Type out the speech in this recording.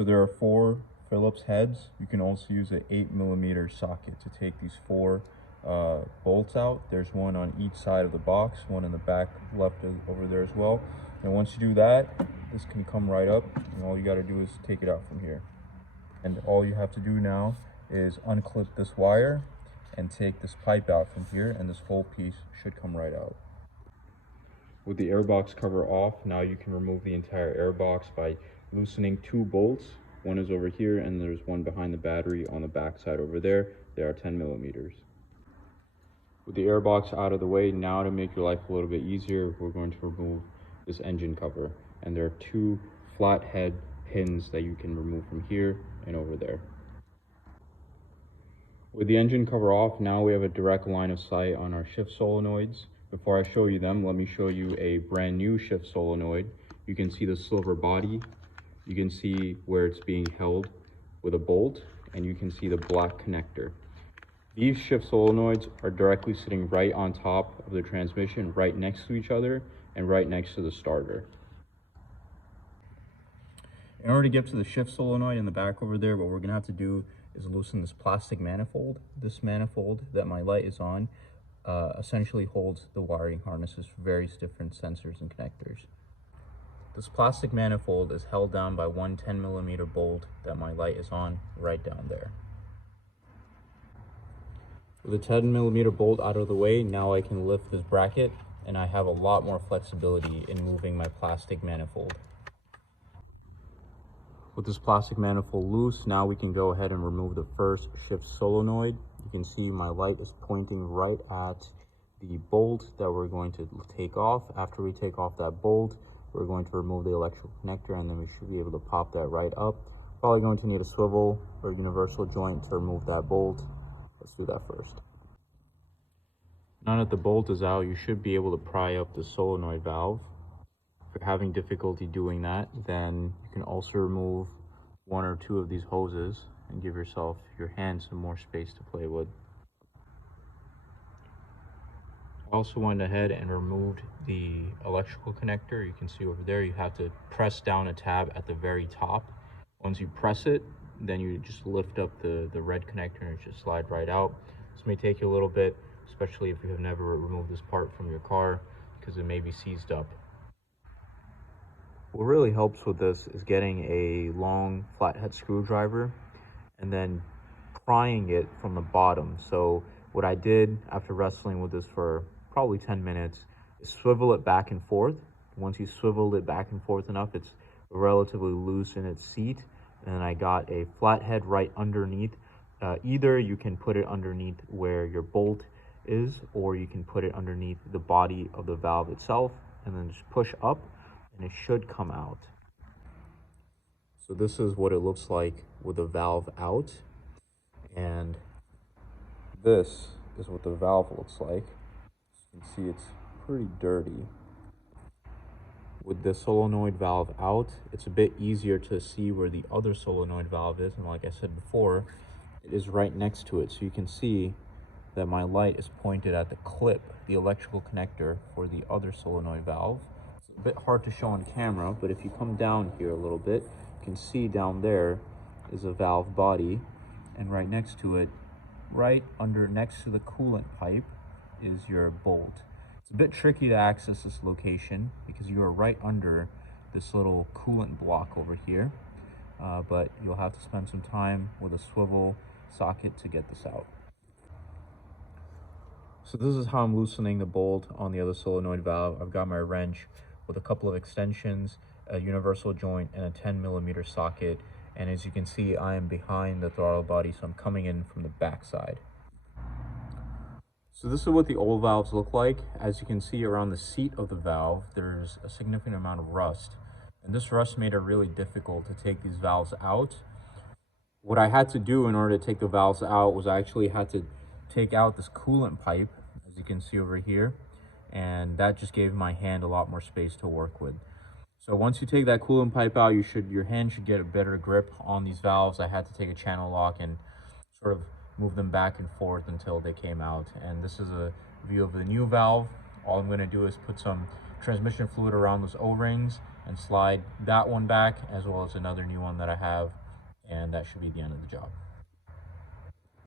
So there are 4 Phillips heads. You can also use an 8mm socket to take these 4 bolts out. There's one on each side of the box, one in the back left over there as well. And once you do that, this can come right up, and all you got to do is take it out from here. And all you have to do now is unclip this wire and take this pipe out from here, and this whole piece should come right out. With the airbox cover off, now you can remove the entire airbox by loosening 2 bolts. One is over here, and there's one behind the battery on the back side over there. They are 10mm. With the airbox out of the way, now to make your life a little bit easier, we're going to remove this engine cover. And there are 2 flat head pins that you can remove from here and over there. With the engine cover off, now we have a direct line of sight on our shift solenoids. Before I show you them, let me show you a brand new shift solenoid. You can see the silver body. You can see where it's being held with a bolt, and you can see the black connector. These shift solenoids are directly sitting right on top of the transmission, right next to each other and right next to the starter. In order to get to the shift solenoid in the back over there, what we're going to have to do is loosen this plastic manifold. This manifold that my light is on essentially holds the wiring harnesses for various different sensors and connectors. This plastic manifold is held down by one 10mm bolt that my light is on right down there. With the 10mm bolt out of the way, now I can lift this bracket, and I have a lot more flexibility in moving my plastic manifold. With this plastic manifold loose, now we can go ahead and remove the first shift solenoid. You can see my light is pointing right at the bolt that we're going to take off. After we take off that bolt, we're going to remove the electrical connector, and then we should be able to pop that right up. Probably going to need a swivel or universal joint to remove that bolt. Let's do that first. Now that the bolt is out, you should be able to pry up the solenoid valve. If you're having difficulty doing that, then you can also remove 1 or 2 of these hoses and give yourself, your hand, some more space to play with. I also went ahead and removed the electrical connector. You can see over there, you have to press down a tab at the very top. Once you press it, then you just lift up the red connector and it just slide right out. This may take you a little bit, especially if you have never removed this part from your car, because it may be seized up. What really helps with this is getting a long flathead screwdriver and then prying it from the bottom. So what I did after wrestling with this for probably 10 minutes is swivel it back and forth. Once you swivel it back and forth enough, it's relatively loose in its seat. And then I got a flathead right underneath. Either you can put it underneath where your bolt is, or you can put it underneath the body of the valve itself, and then just push up, and it should come out. So this is what it looks like with the valve out, and this is what the valve looks like. You can see it's pretty dirty. With the solenoid valve out, it's a bit easier to see where the other solenoid valve is, and like I said before, it is right next to it. So you can see that my light is pointed at the clip, the electrical connector for the other solenoid valve. It's a bit hard to show on camera, but if you come down here a little bit, you can see down there is a valve body, and right next to it, right under next to the coolant pipe, is your bolt. It's a bit tricky to access this location because you are right under this little coolant block over here, but you'll have to spend some time with a swivel socket to get this out. So this is how I'm loosening the bolt on the other solenoid valve. I've got my wrench with a couple of extensions, a universal joint, and a 10mm socket. And as you can see, I am behind the throttle body, so I'm coming in from the back side. So this is what the old valves look like. As you can see around the seat of the valve, there's a significant amount of rust. And this rust made it really difficult to take these valves out. What I had to do in order to take the valves out was I actually had to take out this coolant pipe, as you can see over here, and that just gave my hand a lot more space to work with. So once you take that coolant pipe out, your hand should get a better grip on these valves. I had to take a channel lock and sort of move them back and forth until they came out. And this is a view of the new valve. All I'm going to do is put some transmission fluid around those O-rings and slide that one back, as well as another new one that I have, and that should be the end of the job.